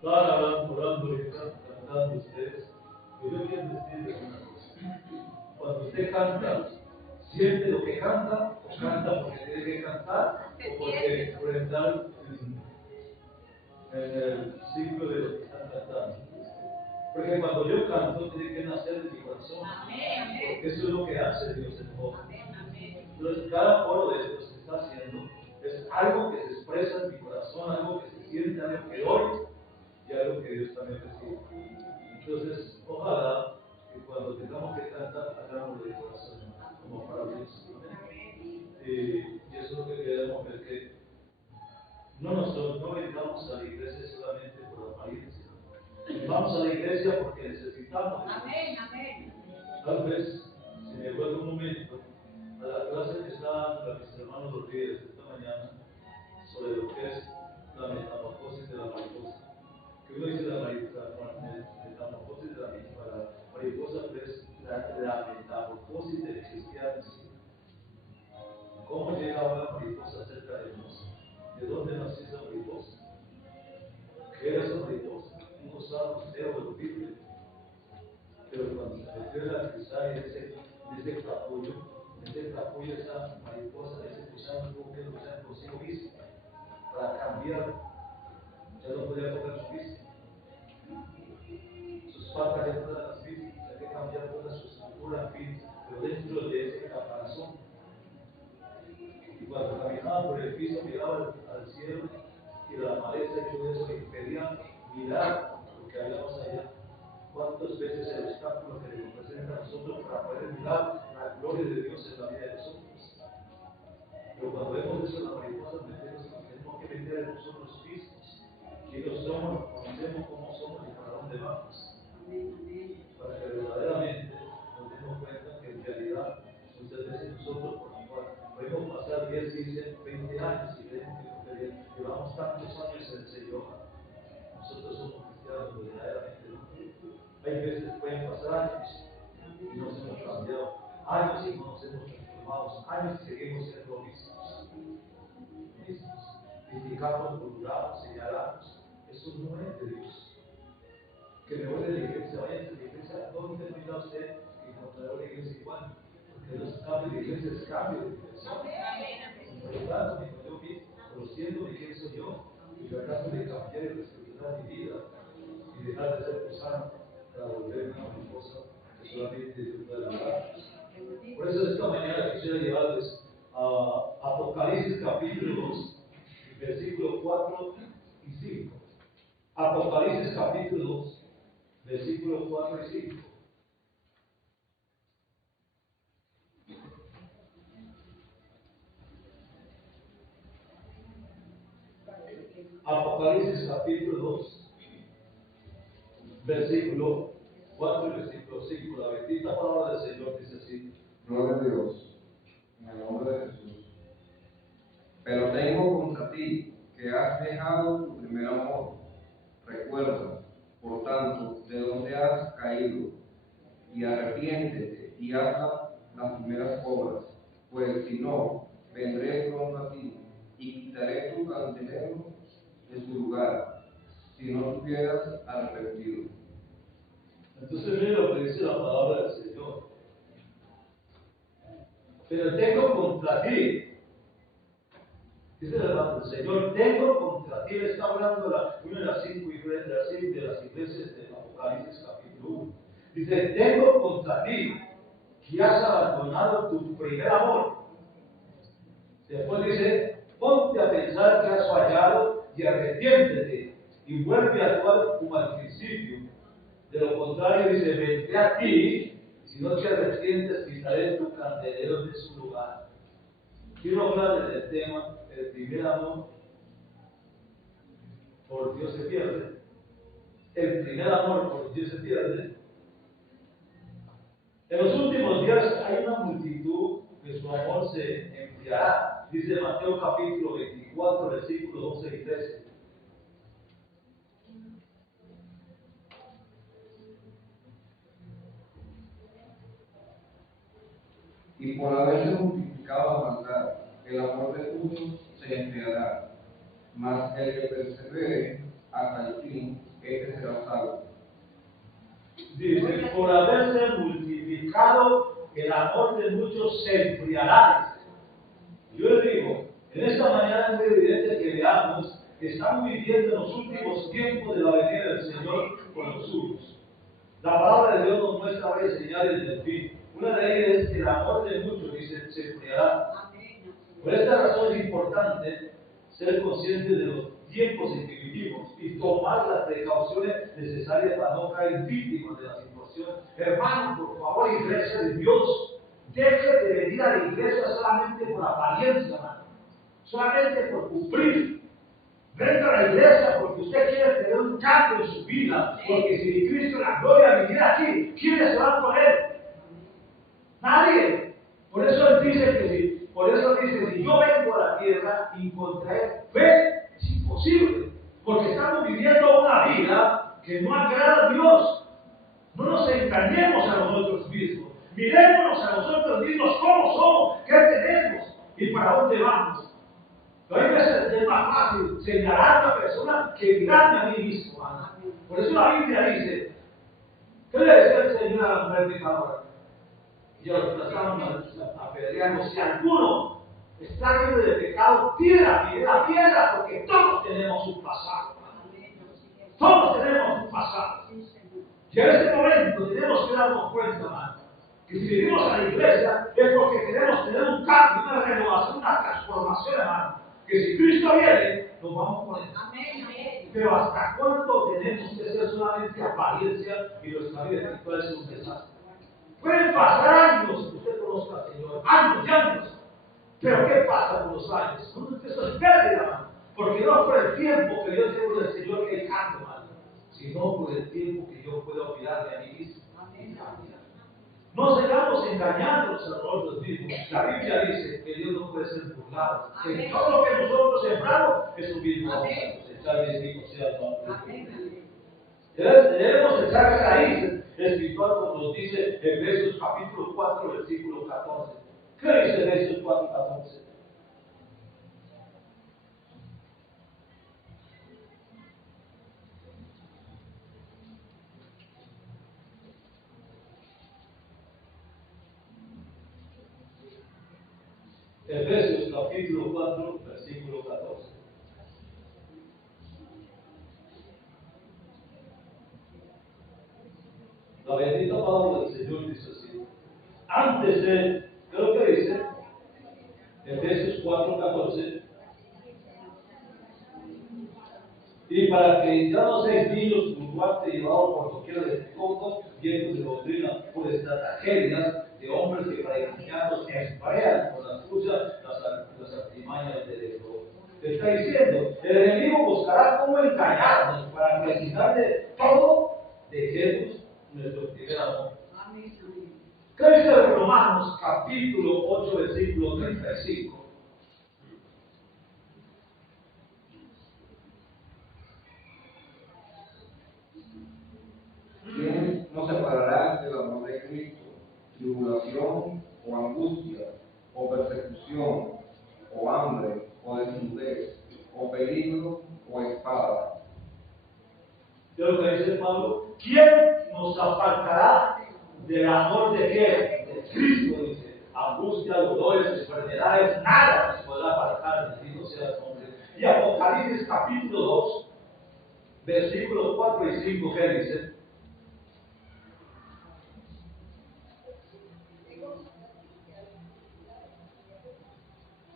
Estaban hablando, orando, cantando ustedes. Pero yo quiero decirles una cosa. Cuando usted canta, siente lo que canta, o canta porque tiene que cantar, o porque por entrar en el ciclo de lo que están cantando. Porque cuando yo canto, tiene que nacer de mi corazón. Porque eso es lo que hace Dios en vos. Entonces, cada coro de esto que está haciendo es algo que se expresa en mi corazón, algo que se siente, algo que doy y algo que Dios también recibe. Entonces, ojalá que cuando tengamos que cantar, hagámoslo de corazón, como para Dios. Y eso es lo que queremos ver, que no venimos a la iglesia solamente por apariencia. Vamos a la iglesia porque necesitamos. Amén. Tal vez, si me acuerdo un momento, a la clase que estaban mis hermanos los líderes esta mañana sobre lo que es la metamorfosis de la mariposa. Que uno dice la metamorfosis de la mariposa, pero es la metamorfosis del cristiano. ¿Cómo llega una mariposa cerca de nosotros? ¿De dónde nació esa mariposa? ¿Qué era esa mariposa? Uno sabe, usted o lo vive. Pero cuando se metió en la crisálida, en ese capullo, esa mariposa, ese gusano tuvo que luchar consigo mismo para cambiar. Ya no podía tocar su vista. Sus patas ya no eran las mismas, hay que cambiar toda su estructura, en fin, pero dentro de ese caparazón. Y cuando caminaba por el piso, miraba al cielo y la maleza y todo eso le impedían mirar lo que había más allá. ¿Cuántas veces el obstáculo que nos presenta a nosotros para poder mirar la gloria de Dios en la vida de nosotros? Pero cuando vemos eso en la mariposa, tenemos que meter en nosotros mismos. ¿Quiénes somos? Conocemos cómo somos y para dónde vamos. Para que verdaderamente nos demos cuenta que en realidad muchas veces nosotros podemos pasar 10, 15, 20 años y creemos que llevamos tantos años en el Señor. Nosotros somos cristianos verdaderamente, ¿no? Hay veces pueden pasar años y nos hemos cambiado, años y no nos hemos transformado, años y seguimos siendo mismos. Criticamos, murmuramos, señalamos. Eso no es de Dios. Que me voy de la iglesia, vaya a la iglesia, ¿dónde mira usted que encontrará una iglesia igual? Porque los cambios de iglesia es cambio de iglesia. Por lo tanto, yo mismo, conociéndome quién soy yo, y tratando de cambiar y reestructurar mi vida y dejar de ser gusano para volver una mariposa que solamente Dios puede lograr. Por eso esta mañana quisiera llevarles a Apocalipsis capítulo 2, versículos 4 y 5. Apocalipsis capítulo 2, versículos 4 y 5. Apocalipsis capítulo 2, versículo 4 y versículo 5. La bendita palabra del Señor dice así. Gloria a Dios, en el nombre de Jesús. Pero tengo contra ti que has dejado tu primer amor. Recuerda, por tanto, de dónde has caído, y arrepiéntete y haz las primeras obras, pues si no, vendré pronto a ti y quitaré tu candelero de su lugar, si no te hubieras arrepentido. Entonces mire lo que dice la palabra del Señor. Pero tengo contra ti, dice el Señor, tengo contra ti. Él está hablando de una de las cinco iglesias del Apocalipsis capítulo 1. Dice, tengo contra ti que has abandonado tu primer amor. Después dice, ponte a pensar que has fallado y arrepiéntete y vuelve a actuar como al principio. De lo contrario, dice, vendré a ti, si no te arrepientes, quitaré tu candelero de su lugar. Quiero hablar del tema, el primer amor por Dios se pierde. El primer amor por Dios se pierde. En los últimos días hay una multitud que su amor se enfriará. Dice Mateo capítulo 24, versículos 12 y 13. Y por haberse multiplicado la maldad, el amor de muchos se enfriará. Mas el que persevere hasta el fin Dice, por haberse multiplicado el amor de muchos se enfriará. Yo les digo, en esta mañana es muy evidente que veamos que estamos viviendo en los últimos tiempos de la venida del Señor con los suyos. La palabra de Dios nos muestra varias señales del fin. Una de ellas es que el amor de muchos, dice, se enfriará. Por esta razón es importante ser conscientes de los tiempos en que vivimos y tomar las precauciones necesarias para no caer víctimas de la situación. Hermano, por favor, iglesia de Dios, deje de venir a la iglesia solamente por apariencia, hermano. Solamente por cumplir. Venga a la iglesia porque usted quiere tener un cambio en su vida. Porque si Cristo en la gloria viniera aquí, ¿quiénes se van con él? Nadie. Por eso él dice que si yo vengo a la tierra y encontraré fe, es imposible. Porque estamos viviendo una vida que no agrada a Dios. No nos engañemos a nosotros mismos. Mirémonos a nosotros mismos cómo somos, qué tenemos y para dónde vamos. A veces es más fácil señalar a una persona que mirarme a mí mismo. Por eso la Biblia dice, ¿qué le decía el Señor a la mujer pecadora? Y ya lo estaban apedreando. Si alguno está libre de pecado, tire la piedra, porque todos tenemos un pasado. Todos tenemos un pasado. Y en este momento tenemos que darnos cuenta, hermano, que si venimos a la iglesia es porque queremos tener un cambio, una renovación, una transformación, hermano. Que si Cristo viene, nos vamos con él. Pero ¿hasta cuándo tenemos que ser solamente apariencia y nuestra vida espiritual es un desastre? Pueden pasar años que usted conozca al Señor, años y años. Pero ¿qué pasa con los años? Eso es pérdida, hermano. Porque no por el tiempo que yo tengo del Señor que hay cambio, hermano, sino por el tiempo que yo puedo olvidarme a mí mismo. No sigamos engañándonos a nosotros mismos. La Biblia dice que Dios no puede ser burlado. Que todo lo que nosotros sembramos, eso mismo vamos a cosechar. Bendito sea el nombre. Debemos echar raíces espiritual, como nos dice Efesios capítulo 4, versículo 14. ¿Qué dice Efesios 4, 14? Efesios capítulo 4, versículo 14. La bendita palabra del Señor dice así. Antes de, ¿qué es lo que dice? Efesios 4, 14. Y para que ya no seáis niños fluctuantes llevados por doquier de todo vientos de doctrina, por estratagemas de hombres que para engañarnos emplean con la astucia las artimañas del error. Te está diciendo, el enemigo buscará cómo engañarnos para que al final de todo dejemos nuestro primer amor. ¿Qué dice Romanos capítulo 8, versículo 35? ¿Quién nos separará del amor de Cristo? Tribulación o angustia, o persecución, o hambre, o desnudez, o peligro, o espada. ¿Qué es lo que dice Pablo? ¿Quién nos apartará del amor de quién? De Cristo, dice. Angustia, dolores, enfermedades, nada nos podrá apartar, bendito sea el nombre. Y Apocalipsis capítulo 2, versículos 4 y 5, ¿qué dice?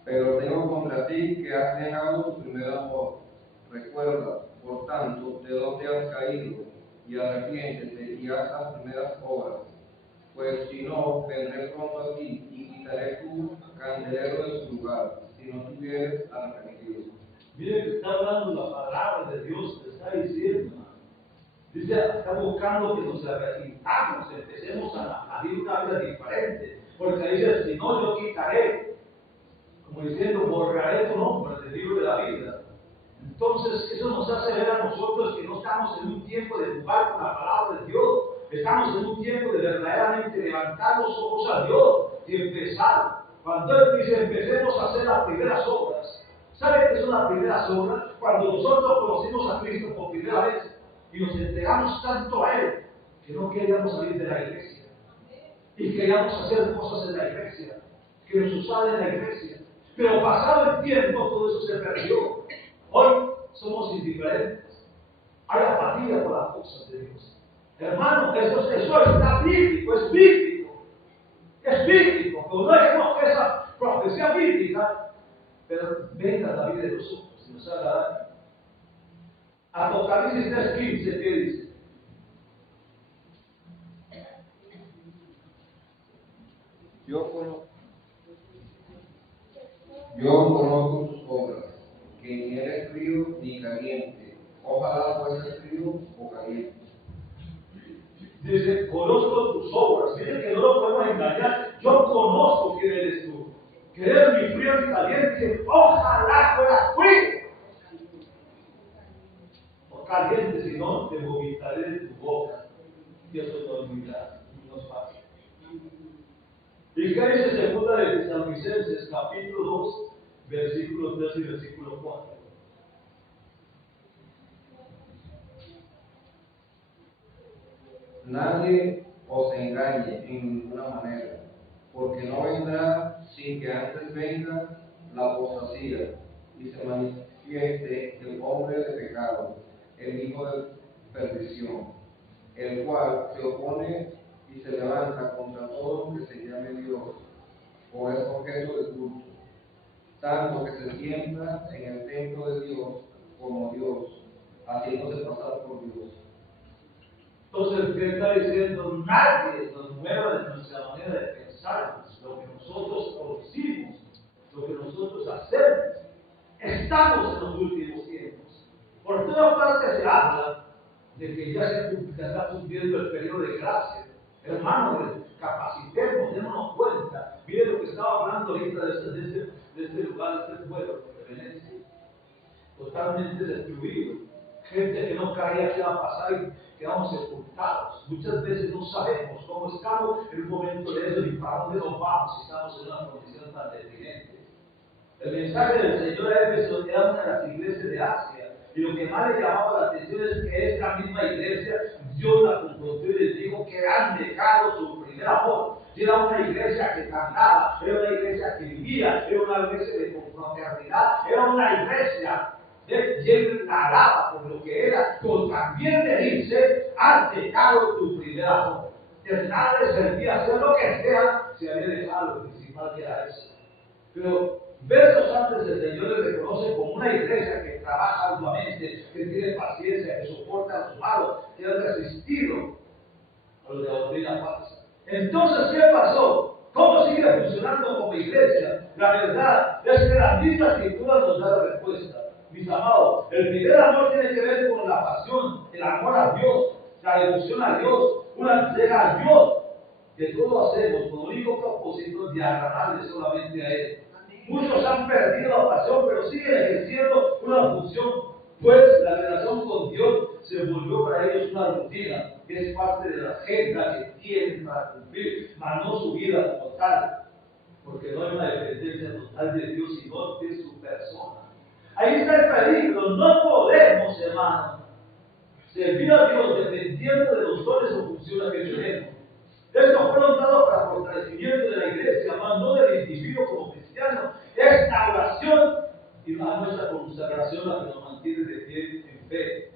Pero tengo contra ti que has dejado tu primer amor. Recuerda, por tanto, de dónde has caído, y arrepiéntete y haz las primeras obras. Pues si no, vendré pronto a ti y quitaré tu candelero de su lugar, si no te hubieres arrepentido. Mire que está hablando la palabra de Dios, te está diciendo. Dice, está buscando que nos arrepintamos, empecemos a vivir una vida diferente. Porque dice, si no, yo quitaré, como diciendo, borraré tu nombre del libro de la vida. Entonces, eso nos hace ver a nosotros que no estamos en un tiempo de jugar con la palabra de Dios. Estamos en un tiempo de verdaderamente levantar los ojos a Dios y empezar. Cuando Él dice, empecemos a hacer las primeras obras. ¿Sabe qué son las primeras obras? Cuando nosotros conocimos a Cristo por primera vez y nos entregamos tanto a Él, que no queríamos salir de la iglesia y queríamos hacer cosas en la iglesia, que nos usaban en la iglesia. Pero pasado el tiempo, todo eso se perdió. Hoy somos indiferentes. Hay apatía por las cosas de Dios. Hermano, eso está bíblico, es bíblico. Es bíblico, pero no dejemos que esa profecía bíblica, pero venga la vida de nosotros y nos haga daño. Apocalipsis 3:15, ¿qué dice? Yo conozco tus obras, que ni eres frío ni caliente. Ojalá fueses frío o caliente. Dice, conozco tus obras. Miren que no lo podemos engañar. Yo conozco quién eres tú. Que eres ni frío ni caliente. Ojalá fueras frío o caliente, si no te vomitaré de tu boca. Y eso no es fácil. ¿Y qué dice segunda de Tesalonicenses, capítulo 2, versículo 3 y versículo 4? Nadie os engañe en ninguna manera, porque no vendrá sin que antes venga la apostasía y se manifieste el hombre de pecado, el hijo de perdición, el cual se opone y se levanta contra todo lo que se llame Dios o es objeto de culto, tanto que se sienta en el templo de Dios como Dios, haciéndose pasar por Dios. Entonces, ¿qué está diciendo? Nadie nos mueva de nuestra manera de pensar, lo que nosotros producimos, lo que nosotros hacemos. Estamos en los últimos tiempos. Por toda parte se habla de que ya se está cumpliendo el periodo de gracia. Hermanos, capacitemos, démonos cuenta. Miren lo que estaba hablando ahorita de este lugar, de este pueblo, de Venecia. Totalmente destruido. Gente que no creía que iba a pasar y quedamos sepultados. Muchas veces no sabemos cómo estamos en un momento de eso y para dónde nos vamos si estamos en una condición tan deprimente. El mensaje del Señor a Éfeso era una de las iglesias de Asia. Y lo que más le llamaba la atención es que esta misma iglesia, Dios la confrontó y les dijo que han dejado su primer amor. Y era una iglesia que cantaba, era una iglesia que vivía, era una iglesia de confraternidad, era una iglesia de alaba por lo que era, pero también le dice, has dejado tu primer amor. De nada le servía hacer lo que sea, si había dejado lo principal que era eso. Pero versos antes el Señor le reconoce como una iglesia que trabaja arduamente, que tiene paciencia, que soporta a los malos, que ha resistido a los de la doctrina falsa. Entonces, ¿qué pasó? ¿Cómo sigue funcionando como iglesia? La verdad es que la misma escritura nos da la respuesta. Mis amados, el primer amor tiene que ver con la pasión, el amor a Dios, la devoción a Dios, una entrega a Dios, que todo hacemos con el único propósito de agradarle solamente a Él. Muchos han perdido la pasión, pero siguen ejerciendo una función, pues la relación con Dios se volvió para ellos una rutina, que es parte de la agenda que tienen para cumplir, mas no su vida total, porque no hay una dependencia total de Dios, sino de su persona. Ahí está el peligro, no podemos, hermano, servir a Dios dependiendo de los dones o funciones que tenemos. Estos fueron dados para fortalecimiento de la iglesia, más no del individuo como cristiano. Esta oración y a nuestra consagración la que nos mantiene de pie en fe.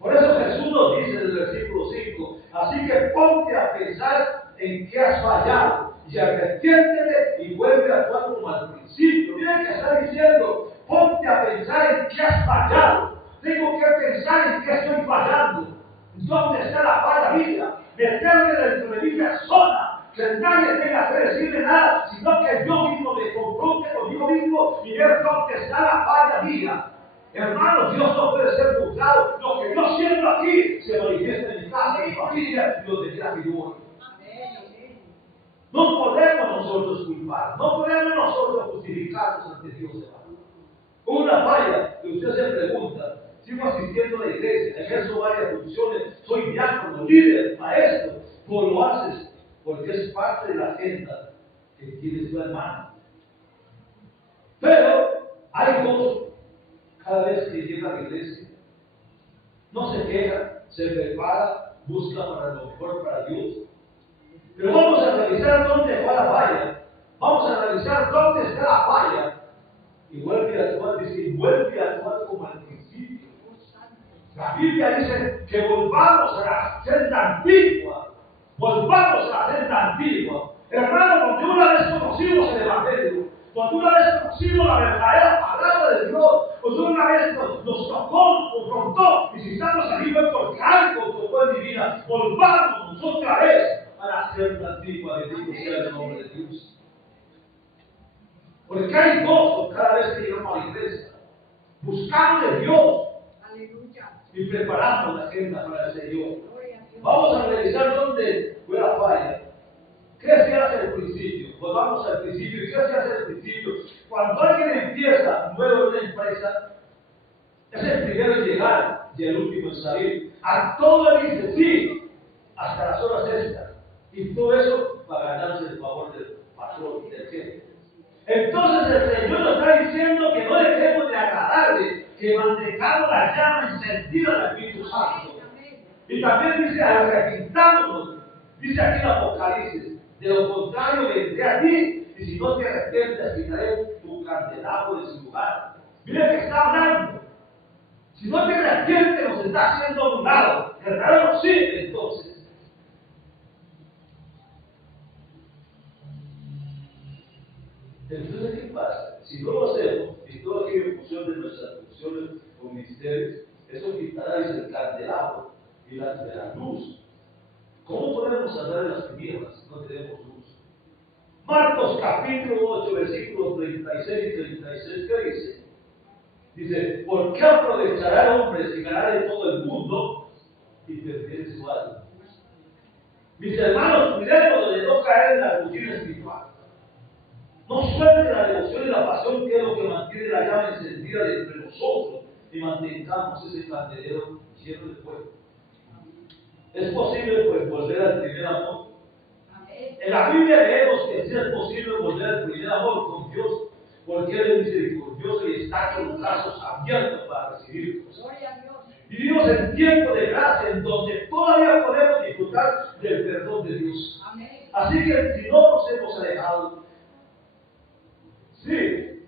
Por eso Jesús nos dice en el versículo 5, así que ponte a pensar en qué has fallado y arrepiéntete y vuelve a actuar como al principio. Miren que está diciendo, ponte a pensar en qué has fallado. Tengo que pensar en qué estoy fallando. ¿Dónde está la falla mía? Meterme dentro de mi persona, que nadie tenga que decirme nada, sino que yo mismo me confronte conmigo mismo y ver dónde está la falla mía. Hermanos, Dios no puede ser juzgado. Lo que yo siento aquí se manifiesta en mi casa, en mi familia y donde quiera que yo voy. No podemos nosotros culpar, no podemos nosotros justificarnos ante Dios, hermano. Una falla que usted se pregunta, sigo asistiendo a la iglesia, ejerzo varias funciones, soy diácono, líder, maestro, pues lo haces porque es parte de la agenda que tiene su hermano. Pero hay dos, cada vez que llega a la iglesia, no se queja, se prepara, busca para lo mejor para Dios. Pero vamos a revisar dónde fue la falla. Vamos a revisar dónde está la falla. Y vuelve a actuar, dice, y vuelve a actuar como al principio. La Biblia dice que volvamos a la senda antigua. Volvamos a la senda antigua. Hermano, porque una vez conocimos el Evangelio, cuando una vez conocimos la verdadera palabra de Dios, cuando una vez nos tocó, nos confrontó, y si estamos aquí fue porque algo tocó en mi vida, volvamos otra vez a la senda antigua. Bendito sea el nombre de Dios. Porque hay gozo cada vez que llegamos a la iglesia, buscando de Dios. Aleluya. Y preparando la agenda para el Señor. Vamos a revisar dónde fue la falla. ¿Qué se hace al principio? Pues vamos al principio. ¿Y qué se hace al principio? Cuando alguien empieza nuevo en una empresa, es el primero en llegar y el último en salir. A todo le dice sí, hasta las horas extras. Y todo eso para ganarse el favor del patrón, del jefe. Entonces el Señor nos está diciendo que no dejemos de agradarle, que mantengamos la llama encendida del Espíritu Santo. Y también dice, arrepintámonos, dice aquí en Apocalipsis, de lo contrario vendré a ti, y si no te arrepientes, quitaré tu candelabro de su lugar. Mira que está hablando. Si no te arrepientes, nos está haciendo a un lado. El verdadero sí, entonces. Entonces, ¿qué pasa? Si no lo hacemos, y todo aquello en función de nuestras funciones o ministerios, eso quitará el candelabro y la luz. ¿Cómo podemos andar en las tinieblas si no tenemos luz? Marcos capítulo 8, versículos 36 y 36, ¿qué dice? Dice, ¿por qué aprovechará el hombre si ganare todo el mundo y perdiere su alma? Mis hermanos, cuidemos de no caer en la rutina espiritual. No suelte la devoción y la pasión, que es lo que mantiene la llama encendida de entre nosotros, y mantengamos ese candelero lleno de fuego. ¿Es posible pues volver al primer amor? En la Biblia leemos que sí es posible volver al primer amor con Dios, porque Él es misericordioso y está con los brazos abiertos para recibirnos. Vivimos en tiempo de gracia en donde todavía podemos disfrutar del perdón de Dios. Así que si no nos hemos alejado, sí,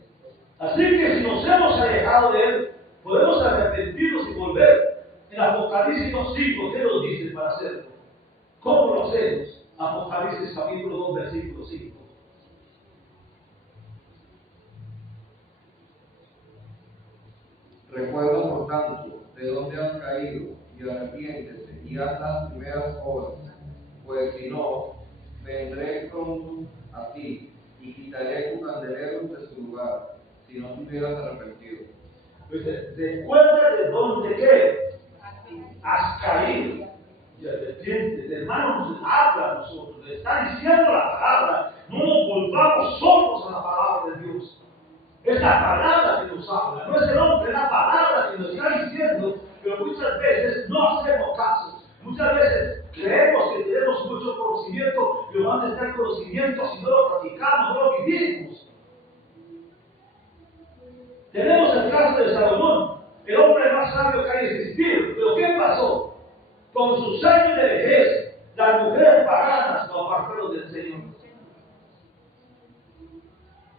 así que si nos hemos alejado de Él, podemos arrepentirnos y volver. En Apocalipsis 5, ¿qué nos dice para hacerlo? ¿Cómo lo hacemos? Apocalipsis capítulo 2, versículo 5. Recuerda, por tanto, de dónde has caído, y arrepiéntete, y haz las primeras obras, pues si no, vendré pronto a ti, y quitaré tu candelero de su lugar, si no te hubieras arrepentido. Pues, recuerda de dónde ¿qué? Has caído. Y arrepiéntete. Hermano, nos habla a nosotros, le está diciendo la palabra. No nos volvamos sordos a la palabra de Dios. Es la palabra que nos habla, no es el hombre, es la palabra que nos está diciendo, pero muchas veces no hacemos caso. Muchas veces creemos que tenemos mucho conocimiento, pero ¿dónde está el conocimiento si no lo practicamos, no lo vivimos? Tenemos el caso de Salomón, el hombre más sabio que haya existido. Pero ¿qué pasó? Con sus años de vejez, las mujeres paganas lo apartaron del Señor.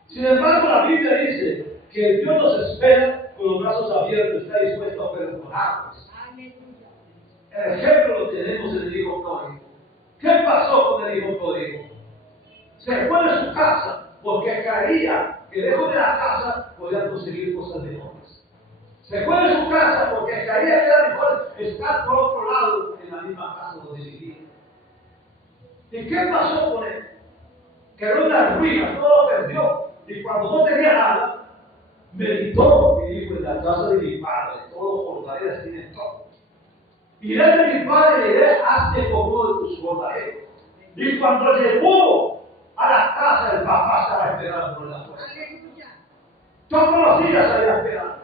Sin embargo, la Biblia dice que Dios nos espera con los brazos abiertos, está dispuesto a perdonarnos. El ejemplo lo tenemos en el hijo pródigo. ¿Qué pasó con el hijo pródigo? Se fue de su casa porque creía que lejos de la casa podía conseguir cosas mejores. Se fue de su casa porque creía que era mejor estar por otro lado en la misma casa donde vivía. ¿Y qué pasó con él? Quedó en las ruinas, todo lo perdió. Y cuando no tenía nada, meditó y dijo: en la casa de mi padre, todos los jornaleros tienen todo. Iré de mi padre y le diré: hazte como uno de tus jornaleros. Y cuando llegó a la casa, el papá estaba esperando en la puerta. Todos los días había esperado.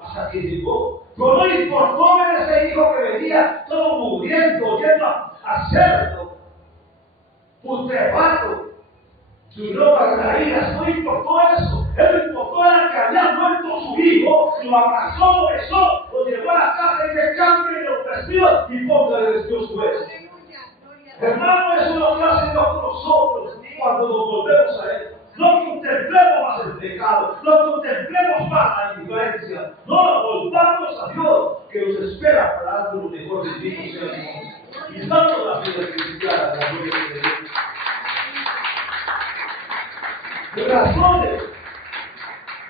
Hasta que llegó. Pero no le importó ver ese hijo que venía todo muriendo, yendo a cerdo, putrefacto, sus ropas raídas. No importó eso. Él le importó era que había muerto su hijo, lo abrazó, lo besó, lo llevó a la casa y le cambió y lo vestidos y póngale vestidos nuevos. Hermano, eso es lo que hace Dios con nosotros cuando nos volvemos a Él. No contemplemos más el pecado, no contemplemos más la indiferencia, no volvamos a Dios que nos espera para darnos lo mejor de Cristo sea Dios. Y damos la vida cristiana, la gloria de Dios.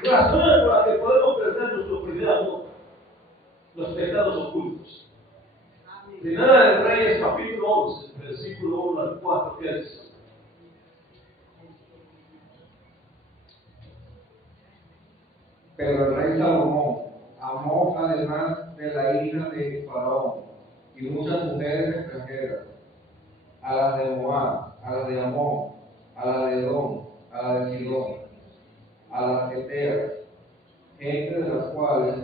Razones por las que podemos perder nuestro primer amor, los pecados ocultos. Primera de Reyes, capítulo 11, versículo 1 al 4, ¿qué dice? Pero el rey Salomón amó, además de la hija de Faraón y muchas mujeres extranjeras, a las de Moab, a las de Amón, a la de Edom, a la de Sidón, a las heteas, gente de las cuales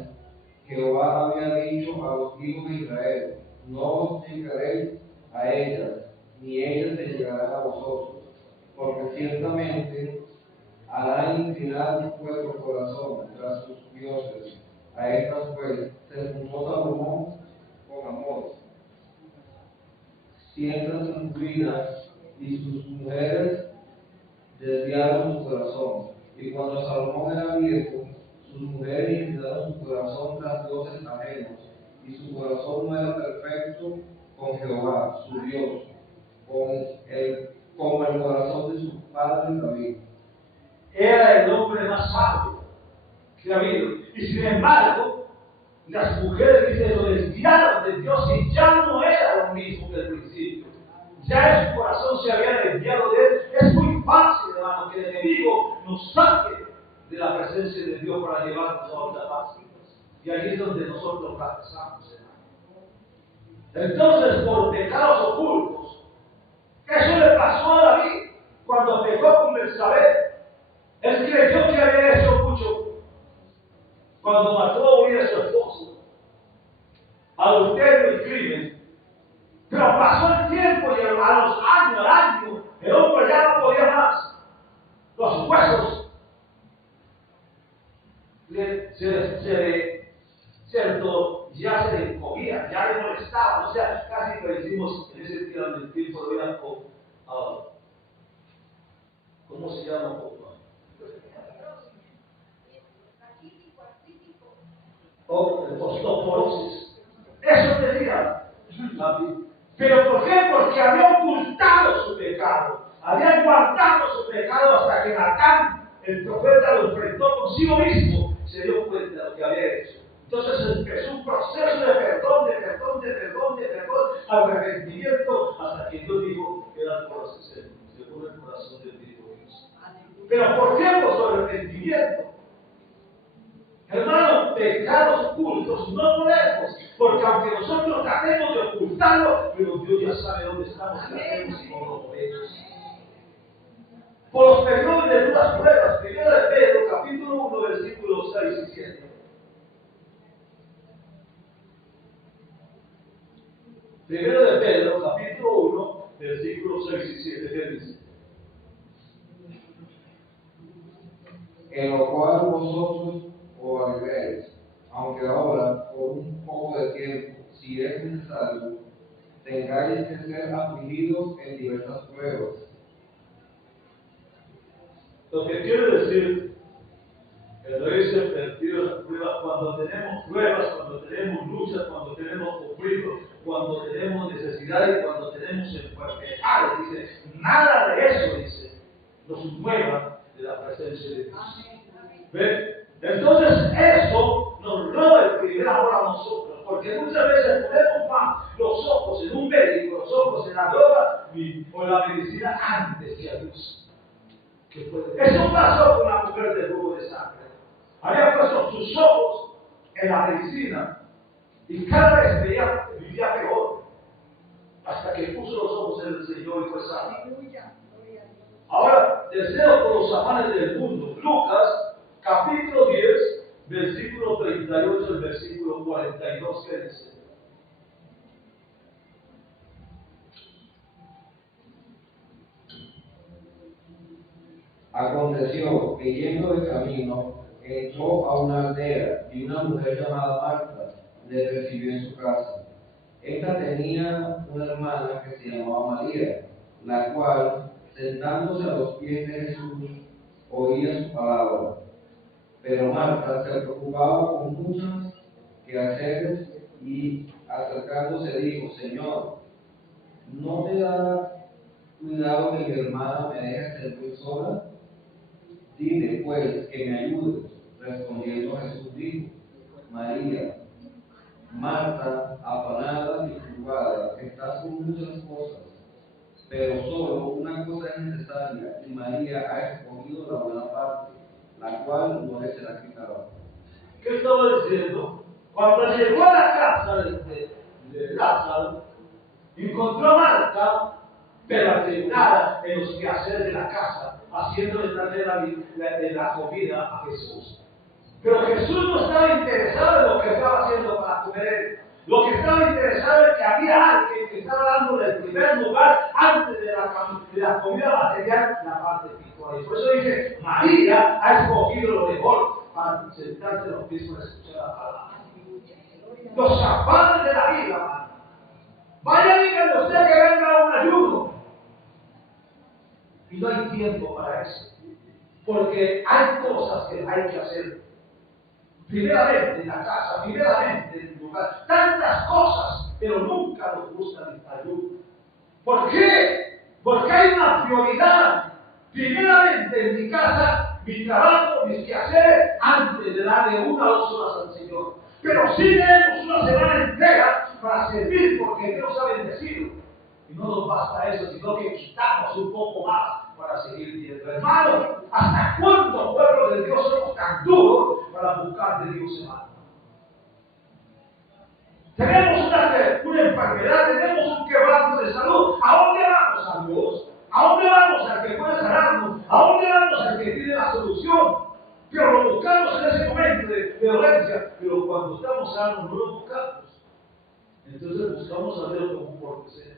Jehová había dicho a los hijos de Israel: no os llegaréis a ellas, ni ellas se llegarán a vosotros, porque ciertamente harán inclinar vuestro corazón tras sus dioses. A estas pues se juntó Salomón con amor, sientas incluidas, y sus mujeres desviaron su corazón. Y cuando Salomón era viejo, sus mujeres inclinaron su corazón tras dioses ajenos, y su corazón no era perfecto con Jehová, su Dios, como el corazón de su padre David. Era el hombre más sabio que ha habido. Y sin embargo, las mujeres, dice, lo desviaron de Dios y ya no era lo mismo que al principio. Ya su corazón se había desviado de Él. Es muy fácil, hermano, que el enemigo nos saque de la presencia de Dios para llevarnos a otra paz. Y allí es donde nosotros fracasamos, hermano. Entonces, por pecados ocultos, eso le pasó a David cuando pecó con Betsabé. Él creyó que había hecho mucho cuando mató a Uría, su esposo, adulterio y crimen. Pero pasó el tiempo y a los años, al año, el hombre ya no podía más. Los huesos ya se le encogían, ya le molestaban. O sea, casi que decimos en ese tiempo de vida, ¿cómo se llama? Osteoporosis. Eso tenía David. ¿Pero por qué? Porque había ocultado su pecado, había guardado su pecado hasta que Natán, el profeta, lo enfrentó consigo mismo, se dio cuenta de lo que había hecho. Entonces empezó un proceso de perdón, arrepentimiento, hasta que Dios dijo que era según el corazón del Hijo de Dios. ¿Pero por qué? Por su arrepentimiento. Hermanos, pecados ocultos no podemos, porque aunque nosotros tratemos de ocultarlo, pero Dios ya sabe dónde estamos y hacemos y no lo podemos. Por los periodos de dudas pruebas, 1 de Pedro, capítulo 1, versículos 6 y 7. 1 de Pedro, capítulo 1, versículos 6 y 7, ¿qué dice? En lo cual vosotros os alegréis, aunque ahora, por un poco de tiempo, si es necesario, tengáis que ser afligidos en diversas pruebas. Lo que quiere decir que reírse perdido en las pruebas, cuando tenemos pruebas, cuando tenemos luchas, cuando tenemos conflictos, cuando tenemos necesidades, cuando tenemos enfermedades, dice, nada de eso, dice, nos mueva de la presencia de Dios. ¿Ven? Entonces eso nos roba el primer amor a nosotros, porque muchas veces ponemos más los ojos en un médico, los ojos en la droga o en la medicina antes que a Dios. Eso pasó con la mujer del flujo de sangre. Había puesto sus ojos en la medicina y cada vez vivía peor, hasta que puso los ojos en el Señor y fue sana. Ahora, deseo por los afanes del mundo. Lucas, capítulo 10, versículo 38 al versículo 42, ¿qué dice? Aconteció que yendo de camino, entró a una aldea y una mujer llamada Marta le recibió en su casa. Esta tenía una hermana que se llamaba María, la cual, sentándose a los pies de Jesús, oía su palabra. Pero Marta se preocupaba con muchos quehaceres y acercándose dijo: Señor, ¿no te da cuidado que mi hermana me deje servir sola? Dile pues que me ayude. Respondiendo Jesús dijo: María, Marta, afanada y turbada, estás con muchas cosas, pero solo una cosa es necesaria, y María ha escogido la buena parte, la cual no le será quitada. ¿Qué estaba diciendo? Cuando llegó a la casa de Lázaro, encontró a Marta perseverada en los quehaceres de la casa, haciéndole traer la comida a Jesús. Pero Jesús no estaba interesado en lo que estaba haciendo para comer él. Lo que estaba interesado es que había alguien que estaba dándole el primer lugar antes de la comida material, la parte espiritual. Y por eso dice: María ha escogido lo mejor para sentarse a los pies para escuchar la palabra. Los zapatos de la vida, hermano. Vaya, díganle usted que venga a un ayuno. Y no hay tiempo para eso. Porque hay cosas que hay que hacer. Primeramente en la casa, primeramente en el lugar. Tantas cosas, pero nunca nos gusta el ayuno. ¿Por qué? Porque hay una prioridad. Primeramente en mi casa, mi trabajo, mis quehaceres, antes de darle 1 o 2 horas al Señor. Pero sí tenemos una semana entera para servir, porque Dios ha bendecido. Y no nos basta eso, sino que quitamos un poco más para seguir viendo. Hermano, ¿hasta cuánto pueblo de Dios somos tan duros para buscar de Dios, hermano? Tenemos una enfermedad, tenemos un quebranto de salud. ¿A dónde vamos? A Dios. ¿A dónde vamos? Al que puede sanarnos. ¿A dónde vamos? Al que tiene la solución. Pero lo buscamos en ese momento de dolencia. Pero cuando estamos sanos no lo buscamos. Entonces buscamos a Dios como un cortesía.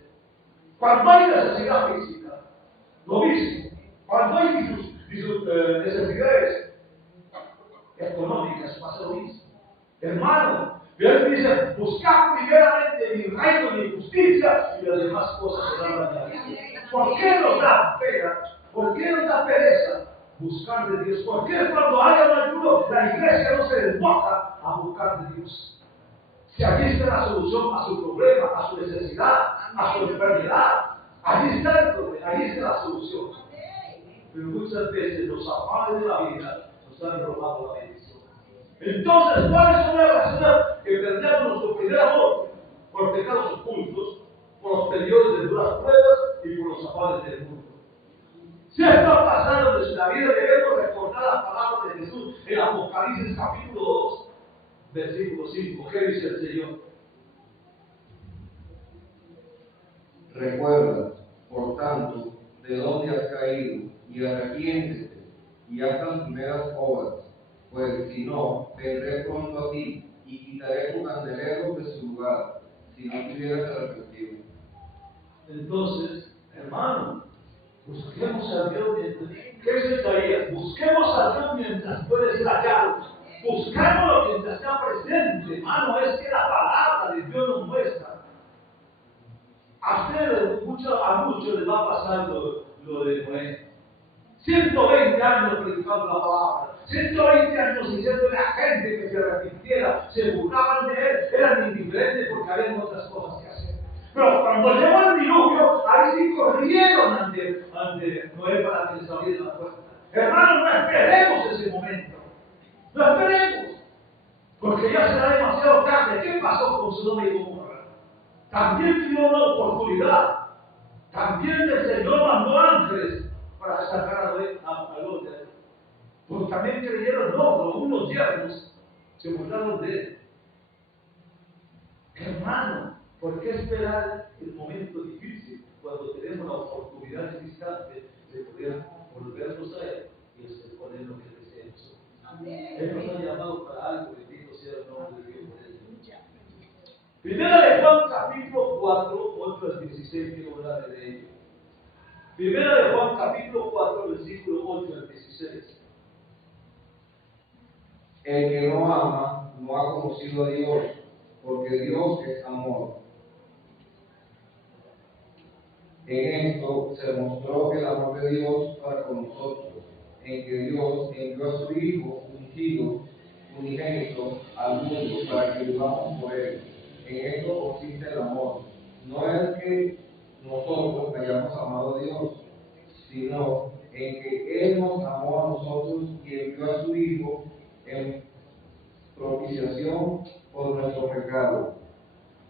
Cuando hay necesidad física, lo mismo. Cuando hay necesidades económicas, pasa lo mismo. Hermano, Dios dice: buscad primeramente mi reino y mi justicia, y las demás cosas serán añadidas. ¿Por qué nos da pena? ¿Por qué nos da pereza buscar de Dios? ¿Por qué cuando haya un ayuno la iglesia no se desboca a buscar de Dios? Si allí está la solución a su problema, a su necesidad, a su enfermedad, allí está el problema, allí está la solución. Pero muchas veces los afanes de la vida nos han robado la bendición. Entonces, ¿cuáles son las razones que perdemos nuestro primer amor? Por pecados ocultos, por los periodos de duras pruebas y por los afanes del mundo. Si esto ha pasado en nuestra vida, debemos recordar las palabras de Jesús en Apocalipsis capítulo 2, versículo 5. ¿Qué dice el Señor? Recuerda, por tanto, de dónde has caído, y arrepiéntete, y haz las primeras obras, pues si no, vendré pronto a ti, y quitaré tu candelero de su lugar, si no te hubieras arrepentido. Entonces, hermano, busquemos a Dios mientras. ¿Qué es Isaías? Busquemos a Dios mientras puede ser hallado. Buscámoslo mientras está presente, hermano. Es que la palabra de Dios nos muestra. A ustedes, a muchos les va a pasar lo de Noé. 120 años predicando la palabra, 120 años diciéndole a la gente que se arrepintiera, se burlaban de él, eran indiferentes porque habían otras cosas que hacer. Pero cuando llegó el diluvio, ahí sí corrieron ante Noé para que les abriera la puerta. Hermanos, no esperemos ese momento, no esperemos, porque ya será demasiado tarde. ¿Qué pasó con Sodoma y Gomorra? También dio una oportunidad, también el Señor mandó ángeles para sacar a Lot. Porque también creyeron, no, unos yernos se burlaron de él. Hermano, ¿por qué esperar el momento difícil cuando tenemos la oportunidad en instante de poder volvernos a él y exponer lo que deseamos? Él nos ha llamado para algo, bendito sea el nombre de Dios. Primera de Juan capítulo 4, 8 al 16, quiero hablar de ello. Primera de Juan capítulo 4, versículo 8 al 16. El que no ama no ha conocido a Dios, porque Dios es amor. En esto se mostró el amor de Dios para con nosotros, en que Dios envió a su Hijo unigénito al mundo para que vivamos por Él. En esto consiste el amor. No es que nosotros hayamos amado a Dios, sino en que Él nos amó a nosotros y envió a su Hijo en propiciación por nuestro pecado.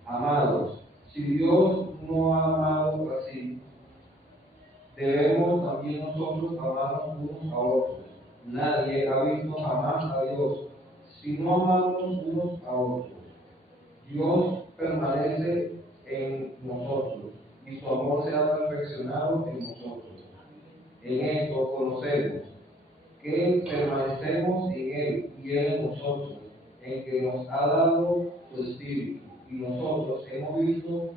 Amados, si Dios no ha amado así, debemos también nosotros amarnos unos a otros. Nadie ha visto jamás a Dios, si no amamos unos a otros. Dios permanece en nosotros y su amor se ha perfeccionado en nosotros. En esto conocemos que permanecemos en Él y Él en nosotros, en que nos ha dado su Espíritu, y nosotros hemos visto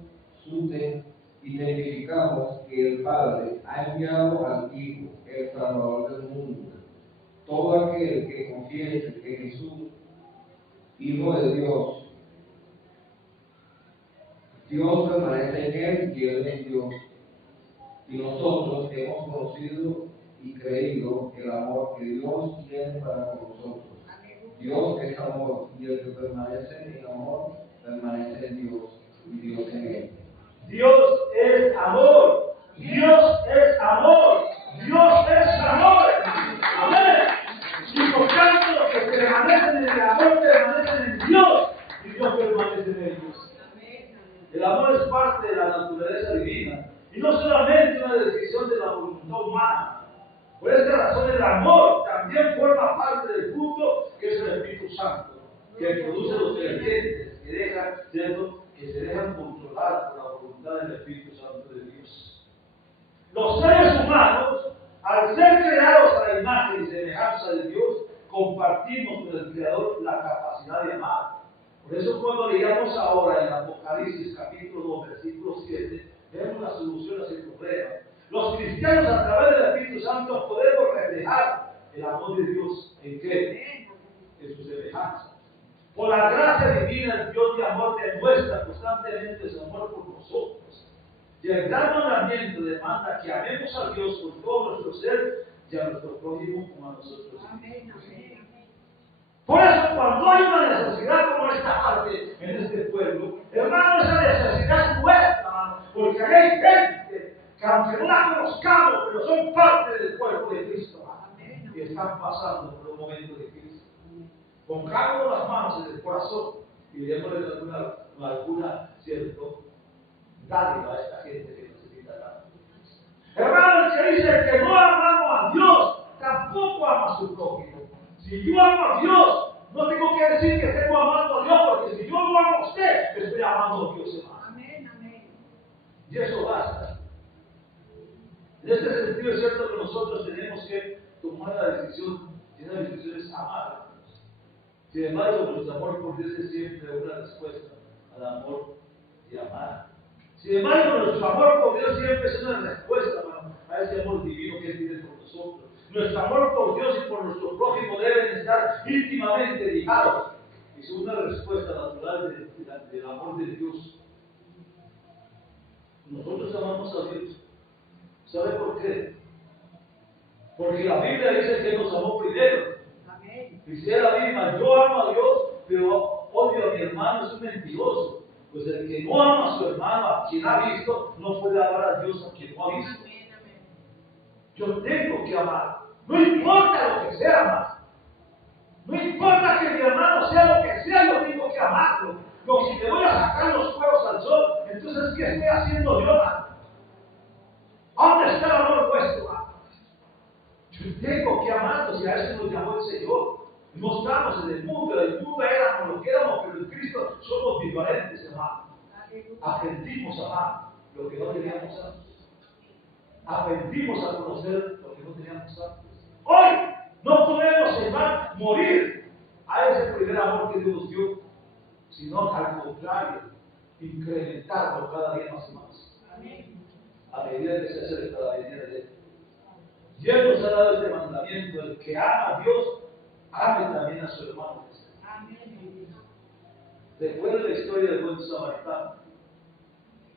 identificamos que el Padre ha enviado al Hijo, el Salvador del mundo. Todo aquel que confiese que Jesús, Hijo de Dios, Dios permanece en Él y Él en Dios. Y nosotros hemos conocido y creído el amor que Dios tiene para con nosotros. Dios es amor, y el que permanece en amor permanece en Dios y Dios en él. Dios es amor. Dios es amor. Dios es amor. Amén. Y por tanto, los que permanecen en el amor permanecen en Dios y Dios permanece en ellos. El amor es parte de la naturaleza divina y no solamente una decisión de la voluntad humana. Por esta razón el amor también forma parte del fruto que es el Espíritu Santo, que produce los creyentes que se dejan controlar por la voluntad del Espíritu Santo de Dios. Los seres humanos, al ser creados a la imagen y semejanza de Dios, compartimos con el Creador la capacidad de amar. Por eso cuando leíamos ahora en Apocalipsis capítulo 2, versículo 7, vemos la solución a ese problema. Los cristianos a través del Espíritu Santo podemos reflejar el amor de Dios. ¿En qué? En su semejanza. Por la gracia divina, el Dios de amor demuestra constantemente su amor por nosotros. Y el gran mandamiento demanda que amemos a Dios con todo nuestro ser y a nuestro prójimo como a nosotros. Amén. Por eso, cuando hay una necesidad como esta parte en este pueblo, hermano, esa necesidad es nuestra, hermano, porque hay gente que aunque no la conozcamos, pero son parte del cuerpo de Cristo, hermano, y están pasando por un momento de crisis. Pongamos las manos en el corazón y démosle alguna cierto dádiva a esta gente que necesita dar. Hermano, el que dice que no amamos a Dios, tampoco ama a su prójimo. Si yo amo a Dios, no tengo que decir que tengo amando a Dios, porque si yo lo amo a usted, estoy amando a Dios, hermano. Amén, amén. Y eso basta. En este sentido es cierto que nosotros tenemos que tomar la decisión, y esa decisión es amar a Dios. Sin embargo, nuestro amor por Dios es siempre una respuesta al amor de amar. Sin embargo, nuestro amor por Dios siempre es una respuesta a ese amor divino que Él tiene por nosotros. Nuestro amor por Dios y por nuestro prójimo deben estar íntimamente ligados. Es una respuesta natural del amor de Dios. Nosotros amamos a Dios. ¿Sabe por qué? Porque la Biblia dice que nos amó primero. Dice la Biblia, yo amo a Dios, pero odio a mi hermano, es un mentiroso. Pues el que no ama a su hermano, a quien ha visto, no puede amar a Dios a quien no ha visto. Yo tengo que amar. No importa lo que sea más. No importa que mi hermano sea lo que sea, yo tengo que amarlo. Pero si me voy a sacar los cueros al sol, entonces ¿qué estoy haciendo yo, hermano? ¿Dónde está el amor vuestro, hermano? Yo tengo que amarlos y a eso nos llamó el Señor. No estamos en el mundo éramos lo que éramos, pero en Cristo somos diferentes, hermano. Aprendimos a amar lo que no teníamos antes. Aprendimos a conocer lo que no teníamos antes. Hoy no podemos, hermano, morir a ese primer amor que Dios nos dio, sino al contrario, incrementarlo cada día más y más. A medida que se acerca la venida de Él. Y Él nos ha dado este mandamiento: el que ama a Dios, ame también a su hermano. Recuerda la historia del buen samaritano.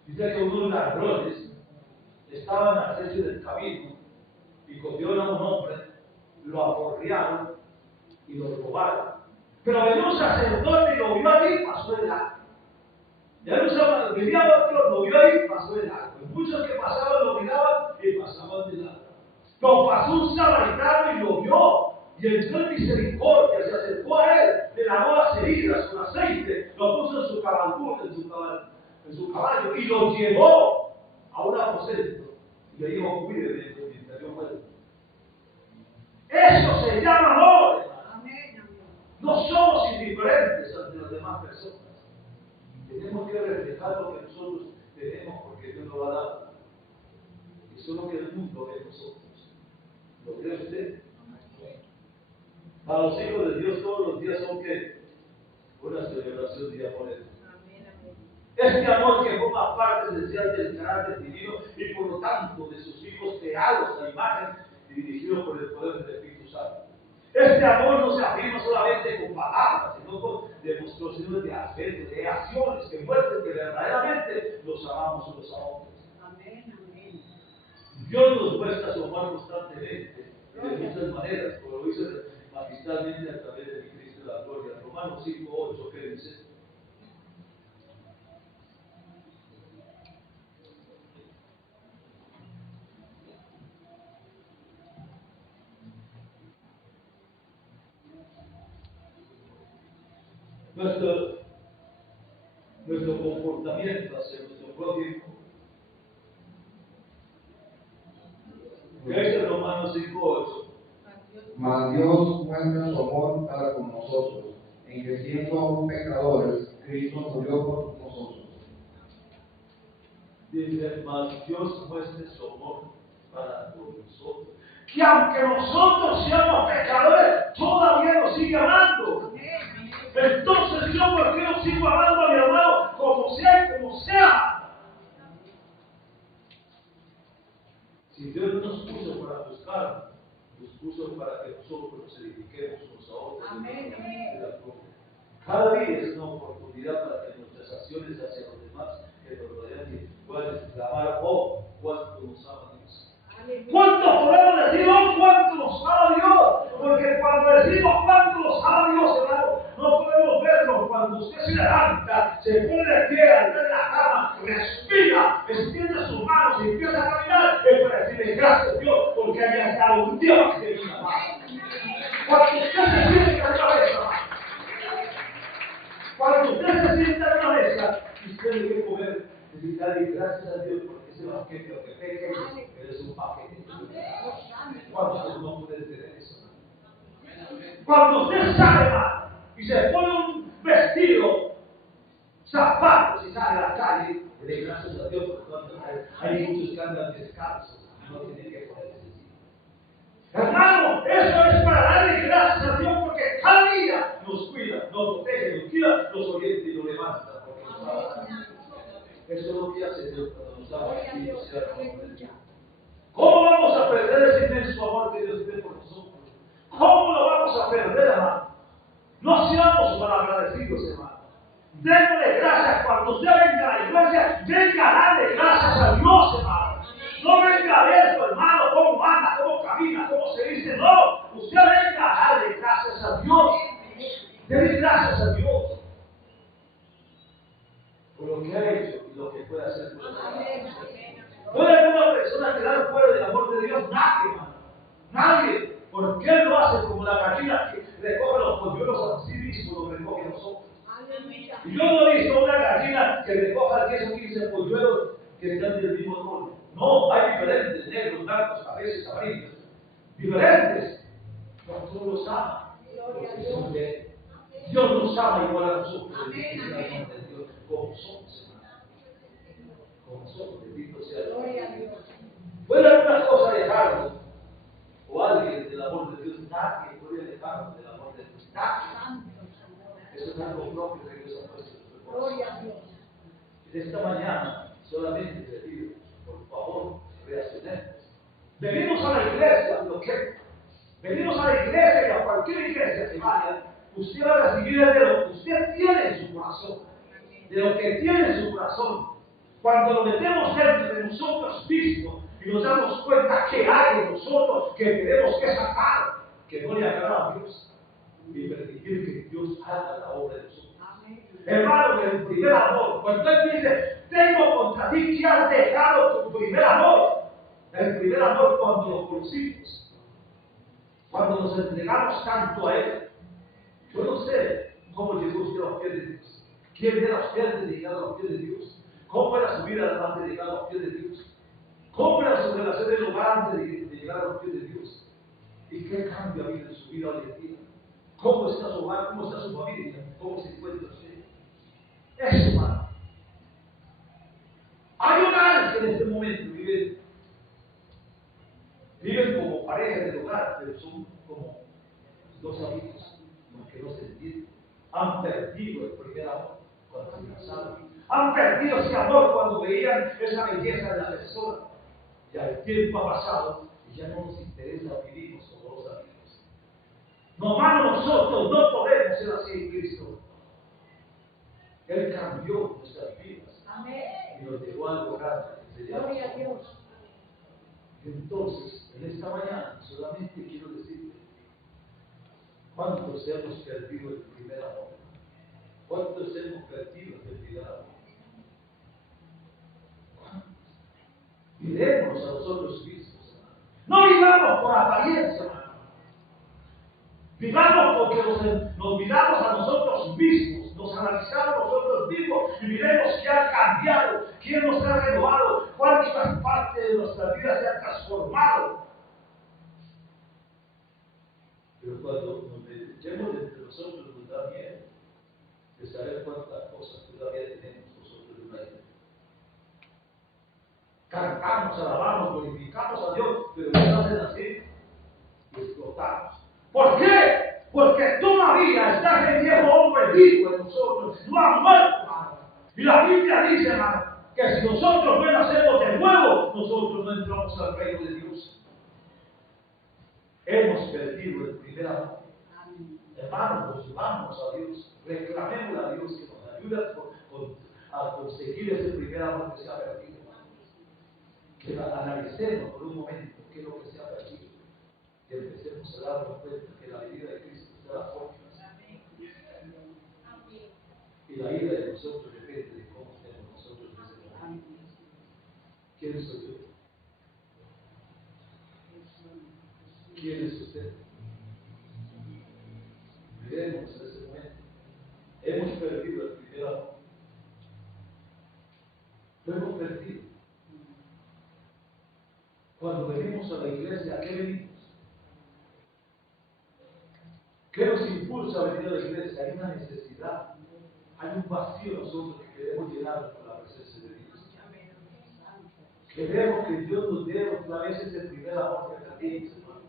Dice que unos ladrones estaban al acecho del camino y cogieron a un hombre, lo aporrearon y lo robaron. Pero venía un sacerdote y lo vio allí y pasó de largo. Ya no venía otro, lo vio ahí y pasó de largo. Y muchos que pasaban lo miraban y pasaban de largo. Pero pasó un samaritano y lo vio. Y entró en misericordia, se acercó a él, le lavó las heridas con aceite, lo puso en su cabalgura, en su caballo, y lo llevó a un aposento. Y le dijo, cuídeme mientras yo muero. Eso se llama amor. No somos indiferentes ante las demás personas. Tenemos que reflejar lo que nosotros tenemos porque Dios nos va a dar. Eso es lo que el mundo ve en nosotros. ¿Lo cree usted? Para los hijos de Dios todos los días son que una celebración de amor. Este amor que forma parte esencial del carácter divino y por lo tanto de sus hijos creados a imagen y dirigidos por el poder del Espíritu Santo. Este amor no se afirma solamente con palabras, sino con demostraciones de afecto, de acciones que muestren que verdaderamente los amamos unos a otros. Dios nos muestra su amor constantemente, de muchas maneras, como lo hizo magistralmente a través de mi Cristo de la gloria. Romanos 5:8, ¿qué dice? Nuestro comportamiento hacia nuestro prójimo. ¿Qué dice Romanos 5:8? Mas Dios muestra su amor para con nosotros, en que siendo aún pecadores, Cristo murió por nosotros. Dice, mas Dios muestra su amor para con nosotros. Que aunque nosotros seamos pecadores, todavía nos sigue amando. Entonces yo, ¿por qué no sigo amando a mi hermano como sea y como sea? Si Dios nos puso para buscar, nos puso para que nosotros nos edifiquemos unos a otros. Amén. Cada día es una oportunidad para que nuestras acciones hacia los demás que nos rodean puedan exclamar, oh, cuánto nos ama Dios. ¿Cuánto podemos decir, oh, cuánto nos ama Dios? Porque cuando decimos cuánto nos ama Dios, hermano, no podemos verlo. Cuando usted se levanta, se pone de pie al ver la cama, respira, extiende sus manos y empieza a caminar, es para decirle gracias a Dios, porque haya estado un día más que vida. Cuando usted se siente en la mesa, cuando usted se sienta en la mesa, usted debe poder decir, gracias a Dios, porque ese banquete, aunque pequeño, es un paquete. ¿Cuántos no pueden tener eso? Cuando usted sale mal y se pone un vestido, zapatos y sale a la calle, le dé gracias a Dios porque hay muchos que andan descalzos y no tienen que ponerse así. Hermano, eso es para darle gracias a Dios porque cada día nos cuida, nos protege, nos cuida, nos orienta y nos levanta. Porque nos ama. Eso es lo que hace Dios cuando nos ama y nos sea ¿Cómo vamos a perder ese inmenso amor que Dios tiene por nosotros? ¿Cómo lo vamos a perder, hermano? No seamos malagradecidos, hermano. Démosle gracias cuando usted venga a la iglesia, venga a darle gracias a Dios, hermano. No venga a ver su hermano cómo anda, cómo camina, cómo se dice. No, usted venga a darle gracias a Dios. Dele gracias a Dios por lo que ha hecho y lo que puede hacer por nosotros. No hay alguna persona que da fuera del amor de Dios, nadie, hermano. Nadie. ¿Por qué lo hace como la gallina que recoge los polluelos a sí mismo, los recoge nosotros? Y yo no he visto una gallina que recoja 10 o 15 polluelos que están del mismo color. No, hay diferentes, negros, blancos, a veces amarillos. Diferentes. Pero Dios los ama. Porque son de Él. Dios nos ama igual a nosotros. Como somos, hermano. Como somos, bendito sea Dios. Puede alguna cosa dejarnos, o alguien del amor de Dios, nadie puede dejarnos del amor de Dios. Nadie. Eso es algo propio que Dios ha puesto en nuestro corazón. Esta mañana solamente te pido, por favor, reaccionemos. Venimos a la iglesia, ¿lo qué? Venimos a la iglesia y a cualquier iglesia que vaya, usted va a recibir de lo que usted tiene en su corazón. De lo que tiene en su corazón. Cuando lo metemos dentro de nosotros mismos y nos damos cuenta que hay en nosotros que tenemos que sacar, que no le agrada a Dios, y permitir que Dios haga la obra de nosotros. Hermano, el primer amor, cuando Él dice, tengo contra ti que has dejado tu primer amor. El primer amor cuando lo conocimos, cuando nos entregamos tanto a Él. Yo no sé cómo llegó usted a los pies de Dios. ¿Quién era usted antes de llegar a los pies de Dios? ¿Cómo era su vida antes de llegar a los pies de Dios? ¿Cómo era su relación en el hogar antes de llegar a los pies de Dios? ¿Y qué cambio ha habido en su vida hoy en día? ¿Cómo está su hogar? ¿Cómo está su familia? ¿Cómo se encuentra usted? Eso, hermano. Hay un ángel en este momento, viven como pareja del hogar, pero son como dos amigos, porque no se entienden. Han perdido el primer amor cuando se casaron. Han perdido ese amor cuando veían esa belleza de la persona. Ya el tiempo ha pasado y ya no nos interesa, vivimos como dos amigos. Nomás nosotros no podemos ser así en Cristo. Él cambió nuestras vidas. Amén. Y nos llevó a algo grande que se llama Dios. Entonces, en esta mañana solamente quiero decirte, ¿cuántos hemos perdido el primer amor? ¿Cuántos hemos perdido el primer amor? ¿Cuántos? Mirémonos a nosotros mismos, hermano. No vivamos por apariencia, hermano. Vivamos porque nos miramos a nosotros mismos, nos analizamos nosotros mismos y miremos qué ha cambiado, quién nos ha renovado, cuántas partes de nuestra vida se han transformado. Pero cuando nos metemos entre nosotros nos da miedo de saber cuántas cosas todavía tenemos nosotros en la vida. Cantamos, alabamos, glorificamos a Dios, pero nos hacen así y explotamos. ¿Por qué? Porque todavía está el viejo hombre vivo en nosotros, no ha muerto, hermano. Y la Biblia dice, hermano, que si nosotros no nacemos de nuevo, nosotros no entramos al reino de Dios. Hemos perdido el primer amor. Hermanos, nos vamos a Dios, reclamemos a Dios que nos ayude a conseguir ese primer amor que se ha perdido. Que analicemos por un momento qué es lo que se ha perdido. Que empecemos a darnos cuenta que la vida de Cristo está a la forma. Y la vida de nosotros depende de cómo estemos nosotros en ese momento. ¿Quién soy yo? ¿Quién es usted? Miremos ese momento. Hemos perdido el primer amor. Lo hemos perdido. Cuando venimos a la iglesia, ¿a qué venimos? ¿Qué nos impulsa a venir a la iglesia? Hay una necesidad, hay un vacío nosotros que queremos llenar con la presencia de Dios. Queremos que Dios nos dé otra vez ese primer amor que perdimos, hermano.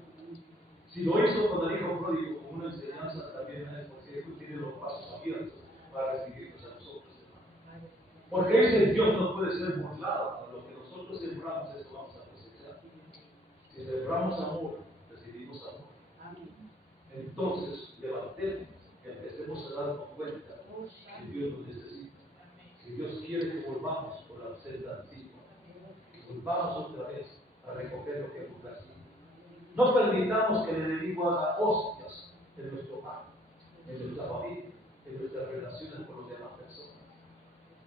Si lo hizo con el hijo pródigo, como una enseñanza también es porque Él tiene los pasos abiertos para recibirnos a nosotros, hermano. Porque dice Dios no puede ser burlado. Lo que nosotros sembramos, eso vamos a cosechar. Si sembramos amor, recibimos amor. Entonces, levantemos y empecemos a darnos cuenta que Dios nos necesita. Que Dios quiere que volvamos por la senda antigua. Que volvamos otra vez a recoger lo que hemos perdido. No permitamos que el enemigo haga hostias en nuestro hogar, en nuestra familia, en nuestras relaciones con las demás personas.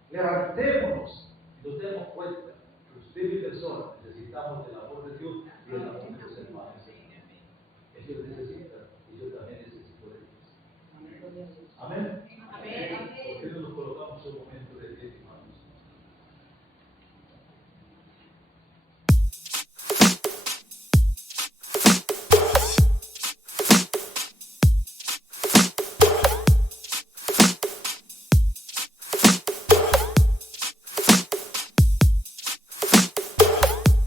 Levantémonos y nos demos cuenta que usted y mi persona necesitamos del amor de Dios y del amor de los hermanos. Ellos necesitan.